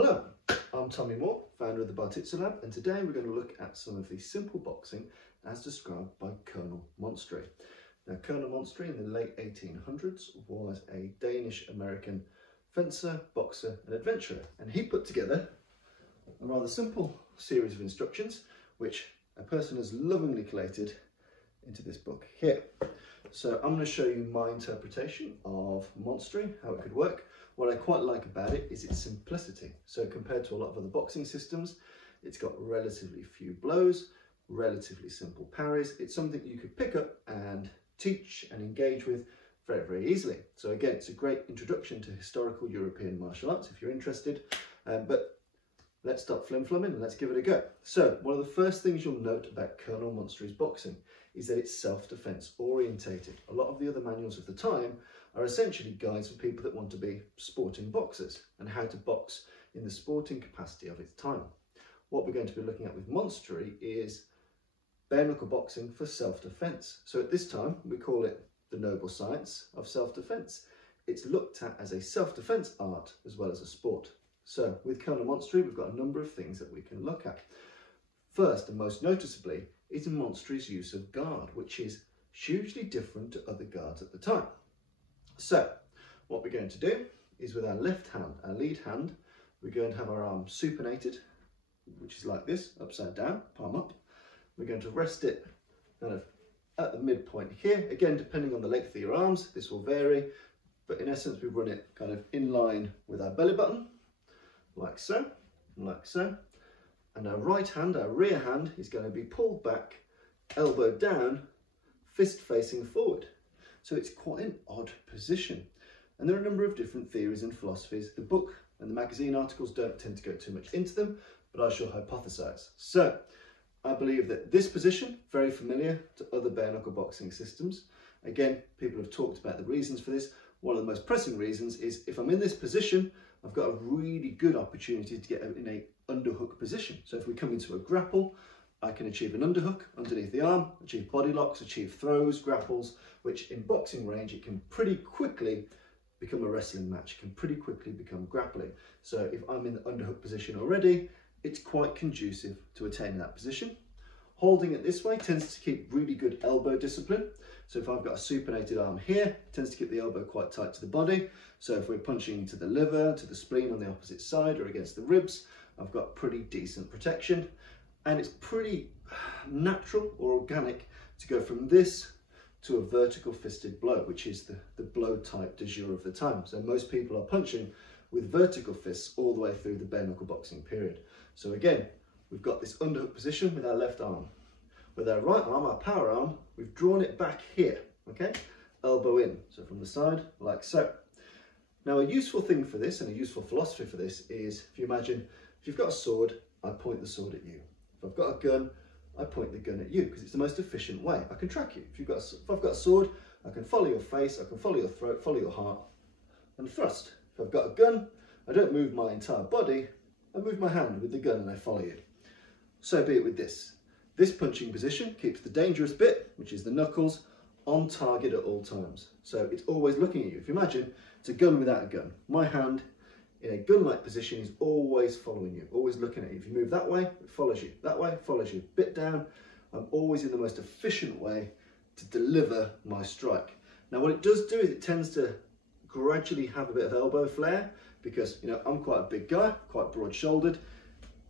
Hello, I'm Tommy Moore, founder of the Bartitsu Lab, and today we're going to look at some of the simple boxing as described by Colonel Monstery. Now, Colonel Monstery in the late 1800s was a Danish-American fencer, boxer and adventurer, and he put together a rather simple series of instructions which a person has lovingly collated into this book here. So I'm going to show you my interpretation of Monstery, how it could work. What I quite like about it is its simplicity. So compared to a lot of other boxing systems, it's got relatively few blows, relatively simple parries. It's something you could pick up and teach and engage with very, very easily. So again, it's a great introduction to historical European martial arts if you're interested. But let's stop flim-flumming and let's give it a go. So one of the first things you'll note about Colonel Monstery's boxing is that it's self-defense orientated. A lot of the other manuals of the time are essentially guides for people that want to be sporting boxers and how to box in the sporting capacity of its time. What we're going to be looking at with Monstery is bare knuckle boxing for self-defense. So at this time, we call it the noble science of self-defense. It's looked at as a self-defense art as well as a sport. So with Colonel Monstery, we've got a number of things that we can look at. First and most noticeably is Monstery's use of guard, which is hugely different to other guards at the time. So what we're going to do is with our left hand, our lead hand, we're going to have our arm supinated, which is like this, upside down, palm up. We're going to rest it kind of at the midpoint here. Again, depending on the length of your arms, this will vary, but in essence, we run it kind of in line with our belly button, like so, like so. And our right hand, our rear hand, is going to be pulled back, elbow down, fist facing forward. So it's quite an odd position. And there are a number of different theories and philosophies. The book and the magazine articles don't tend to go too much into them, but I shall hypothesize. So I believe that this position, very familiar to other bare knuckle boxing systems. Again, people have talked about the reasons for this. One of the most pressing reasons is if I'm in this position, I've got a really good opportunity to get in a underhook position. So if we come into a grapple, I can achieve an underhook underneath the arm, achieve body locks, achieve throws, grapples, which in boxing range, it can pretty quickly become a wrestling match, it can pretty quickly become grappling. So if I'm in the underhook position already, it's quite conducive to attaining that position. Holding it this way tends to keep really good elbow discipline. So if I've got a supinated arm here, it tends to keep the elbow quite tight to the body. So if we're punching to the liver, to the spleen on the opposite side or against the ribs, I've got pretty decent protection. And it's pretty natural or organic to go from this to a vertical fisted blow, which is the blow type de jour of the time. So most people are punching with vertical fists all the way through the bare knuckle boxing period. So again, we've got this underhook position with our left arm. With our right arm, our power arm, we've drawn it back here, okay? Elbow in, so from the side, like so. Now a useful thing for this and a useful philosophy for this is, if you imagine, if you've got a sword, I point the sword at you. If I've got a gun, I point the gun at you because it's the most efficient way. I can track you. If I've got a sword, I can follow your face, I can follow your throat, follow your heart, and thrust. If I've got a gun, I don't move my entire body, I move my hand with the gun and I follow you. So be it with this. This punching position keeps the dangerous bit, which is the knuckles, on target at all times. So it's always looking at you. If you imagine, it's a gun without a gun. My hand in a gun-like position is always following you, always looking at you. If you move that way, it follows you. That way, it follows you. Bit down, I'm always in the most efficient way to deliver my strike. Now what it does do is it tends to gradually have a bit of elbow flare because, you know, I'm quite a big guy, quite broad-shouldered.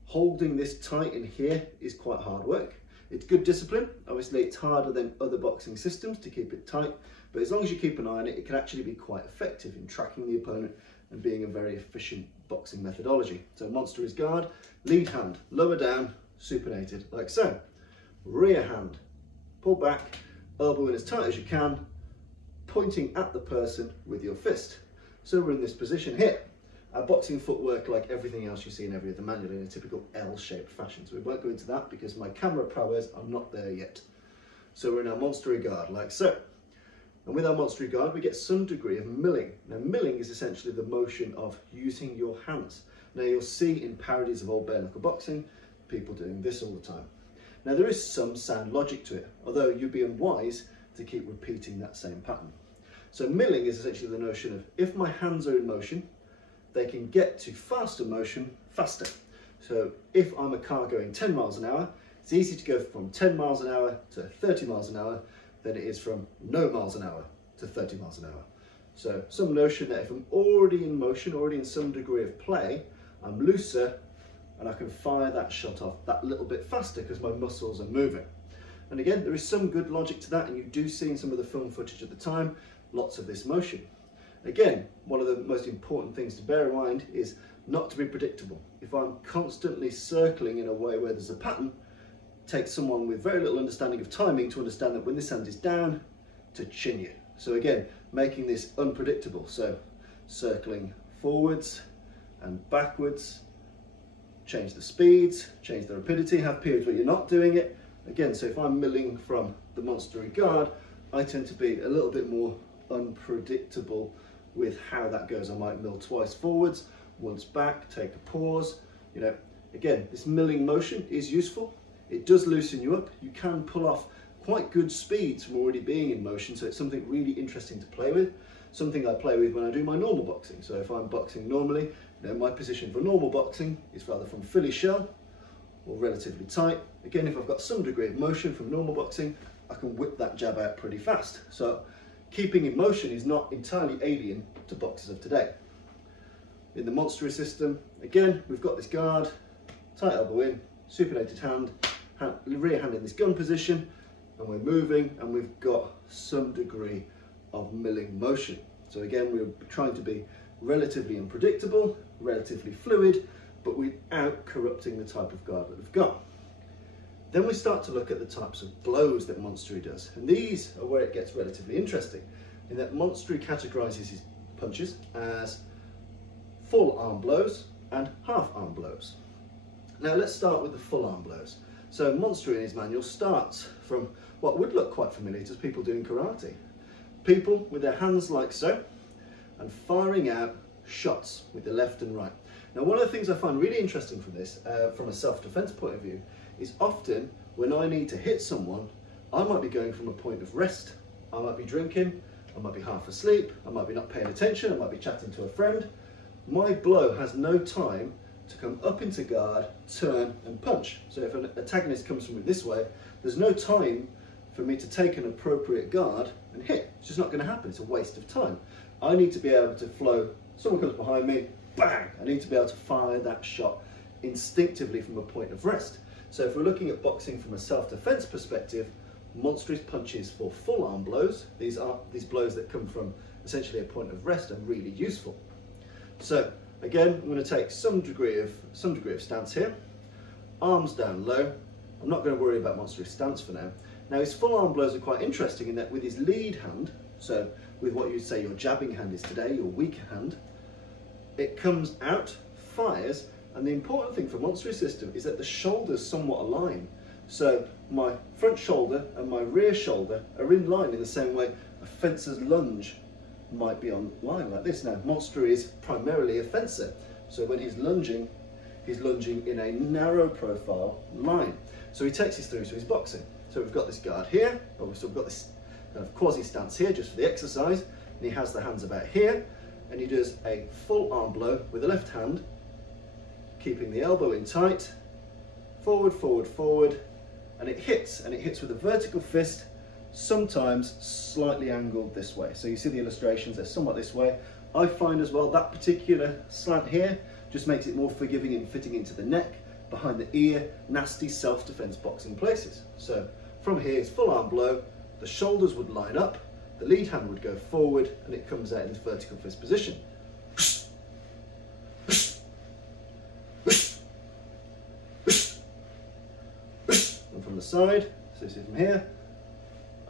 Holding this tight in here is quite hard work. It's good discipline. Obviously, it's harder than other boxing systems to keep it tight, but as long as you keep an eye on it, it can actually be quite effective in tracking the opponent and being a very efficient boxing methodology. So Monstery's guard, lead hand, lower down, supinated, like so. Rear hand, pull back, elbow in as tight as you can, pointing at the person with your fist. So we're in this position here. Our boxing footwork, like everything else you see in every other manual, in a typical L-shaped fashion. So we won't go into that because my camera prowess are not there yet. So we're in our Monstery guard, like so. And with our Monstery guard, we get some degree of milling. Now, milling is essentially the motion of using your hands. Now, you'll see in parodies of old bare knuckle boxing, people doing this all the time. Now, there is some sound logic to it, although you'd be unwise to keep repeating that same pattern. So milling is essentially the notion of, if my hands are in motion, they can get to faster motion faster. So if I'm a car going 10 miles an hour, it's easy to go from 10 miles an hour to 30 miles an hour than it is from no miles an hour to 30 miles an hour. So some notion that if I'm already in motion, already in some degree of play, I'm looser and I can fire that shot off that little bit faster because my muscles are moving. And again, there is some good logic to that, and you do see in some of the film footage at the time, lots of this motion. Again, one of the most important things to bear in mind is not to be predictable. If I'm constantly circling in a way where there's a pattern, it takes someone with very little understanding of timing to understand that when this hand is down, to chin you. So again, making this unpredictable. So circling forwards and backwards, change the speeds, change the rapidity, have periods where you're not doing it. Again, so if I'm milling from the Monstery guard, I tend to be a little bit more unpredictable with how that goes. I might mill twice forwards, once back, take a pause. You know, again, this milling motion is useful. It does loosen you up. You can pull off quite good speeds from already being in motion, so it's something really interesting to play with. Something I play with when I do my normal boxing. So if I'm boxing normally, you know, my position for normal boxing is rather from Philly shell or relatively tight. Again, if I've got some degree of motion from normal boxing, I can whip that jab out pretty fast. So keeping in motion is not entirely alien to boxers of today. In the Monstery system, again, we've got this guard, tight elbow in, supinated hand, rear hand in this gun position, and we're moving, and we've got some degree of milling motion. So again, we're trying to be relatively unpredictable, relatively fluid, but without corrupting the type of guard that we've got. Then we start to look at the types of blows that Monstery does. And these are where it gets relatively interesting, in that Monstery categorizes his punches as full arm blows and half arm blows. Now let's start with the full arm blows. So Monstery in his manual starts from what would look quite familiar to people doing karate. People with their hands like so, and firing out shots with the left and right. Now, one of the things I find really interesting from this, from a self-defense point of view, is often when I need to hit someone, I might be going from a point of rest. I might be drinking, I might be half asleep, I might be not paying attention, I might be chatting to a friend. My blow has no time to come up into guard, turn and punch. So if an antagonist comes from me this way, there's no time for me to take an appropriate guard and hit. It's just not going to happen. It's a waste of time. I need to be able to flow. Someone comes behind me, bang! I need to be able to fire that shot instinctively from a point of rest. So if we're looking at boxing from a self-defense perspective, Monstery's punches for full arm blows, these blows that come from essentially a point of rest, are really useful. So again, I'm going to take some degree of stance here. Arms down low. I'm not going to worry about Monstery's stance for now. Now his full arm blows are quite interesting in that with his lead hand, so with what you'd say your jabbing hand is today, your weaker hand, it comes out, fires, and the important thing for Monstery's system is that the shoulders somewhat align. So my front shoulder and my rear shoulder are in line in the same way a fencer's lunge might be on line like this. Now Monstery is primarily a fencer, so when he's lunging in a narrow profile line. So he takes us through to his boxing. So we've got this guard here, but we've still got this kind of quasi stance here just for the exercise, and he has the hands about here, and he does a full arm blow with the left hand, keeping the elbow in tight, forward, forward, forward, and it hits with a vertical fist, sometimes slightly angled this way. So you see the illustrations, they're somewhat this way. I find as well that particular slant here just makes it more forgiving in fitting into the neck, behind the ear, nasty self-defense boxing places. So from here, it's full arm blow, the shoulders would line up, the lead hand would go forward, and it comes out in this vertical fist position. And from the side, so you see from here,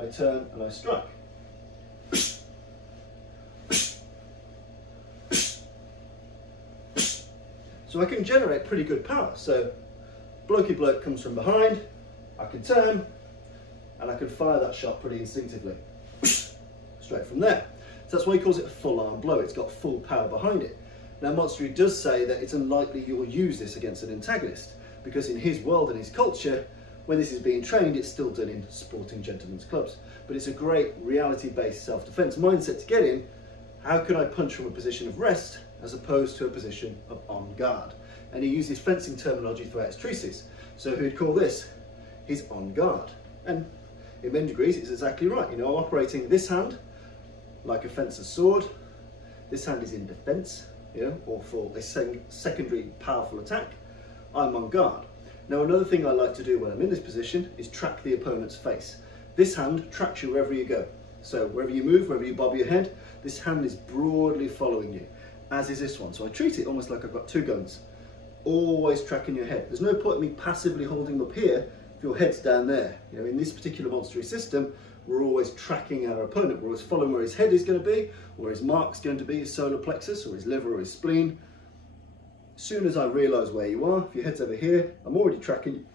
I turn and I strike. So I can generate pretty good power. So blokey bloke comes from behind, I can turn, and I can fire that shot pretty instinctively. Straight from there. So that's why he calls it a full arm blow. It's got full power behind it. Now Monstery does say that it's unlikely you'll use this against an antagonist, because in his world and his culture, when this is being trained, it's still done in sporting gentlemen's clubs. But it's a great reality-based self-defense mindset to get in. How can I punch from a position of rest as opposed to a position of on guard. And he uses fencing terminology throughout his treatise. So he'd call this his on guard. And in many degrees, it's exactly right. You know, I'm operating this hand like a fencer's sword. This hand is in defense, you know, or for a secondary powerful attack. I'm on guard. Now, another thing I like to do when I'm in this position is track the opponent's face. This hand tracks you wherever you go. So wherever you move, wherever you bob your head, this hand is broadly following you, as is this one. So I treat it almost like I've got two guns, always tracking your head. There's no point in me passively holding up here if your head's down there. You know, in this particular Monstery system, we're always tracking our opponent. We're always following where his head is going to be, where his mark's going to be, his solar plexus, or his liver, or his spleen. As soon as I realise where you are, if your head's over here, I'm already tracking you,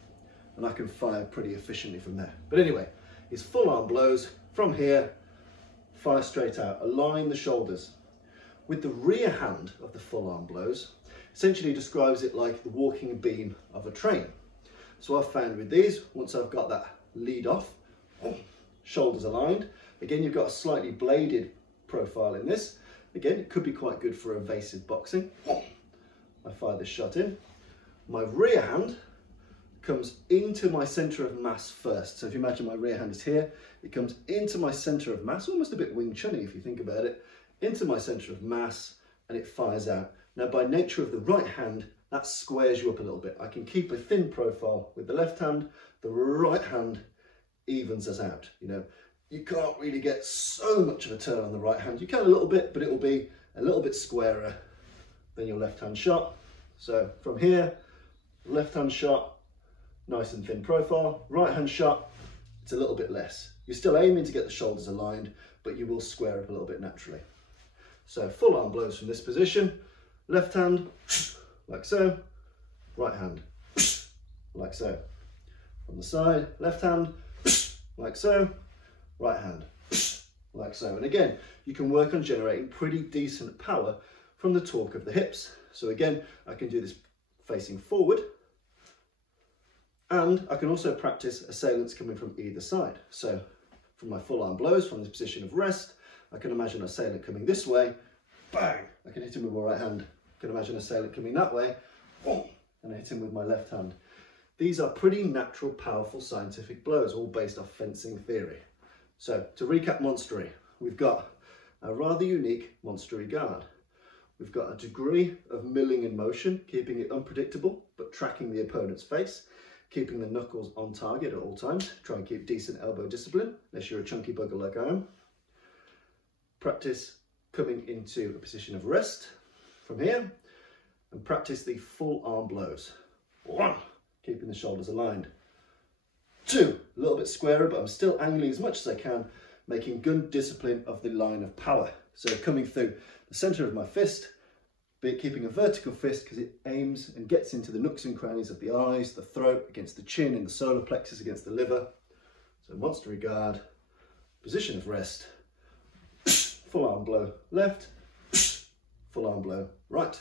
and I can fire pretty efficiently from there. But anyway, it's full arm blows from here, fire straight out, align the shoulders. With the rear hand of the full arm blows, essentially describes it like the walking beam of a train. So I've found with these, once I've got that lead off, shoulders aligned, again you've got a slightly bladed profile in this. Again, it could be quite good for evasive boxing. I fire this shot in. My rear hand comes into my centre of mass first. So if you imagine my rear hand is here, it comes into my centre of mass, almost a bit Wing Chun-y if you think about it, into my centre of mass, and it fires out. Now, by nature of the right hand, that squares you up a little bit. I can keep a thin profile with the left hand. The right hand evens us out. You know, you can't really get so much of a turn on the right hand. You can a little bit, but it will be a little bit squarer than your left hand shot. So from here, left hand shot, nice and thin profile. Right hand shot, it's a little bit less. You're still aiming to get the shoulders aligned, but you will square up a little bit naturally. So full arm blows from this position. Left hand, like so. Right hand, like so. From the side, left hand, like so. Right hand, like so. And again, you can work on generating pretty decent power from the torque of the hips. So again, I can do this facing forward, and I can also practice assailants coming from either side. So from my full arm blows, from this position of rest, I can imagine an assailant coming this way, bang, I can hit him with my right hand. I can imagine an assailant coming that way, boom, and I hit him with my left hand. These are pretty natural, powerful scientific blows, all based off fencing theory. So to recap Monstery, we've got a rather unique Monstery guard. We've got a degree of milling in motion, keeping it unpredictable, but tracking the opponent's face, keeping the knuckles on target at all times. Try and keep decent elbow discipline, unless you're a chunky bugger like I am. Practice coming into a position of rest from here, and practice the full arm blows. 1, keeping the shoulders aligned. 2, a little bit squarer, but I'm still angling as much as I can, making good discipline of the line of power. So coming through the centre of my fist, but keeping a vertical fist because it aims and gets into the nooks and crannies of the eyes, the throat, against the chin, and the solar plexus against the liver. So Monstery guard, position of rest, full arm blow left, full arm blow right.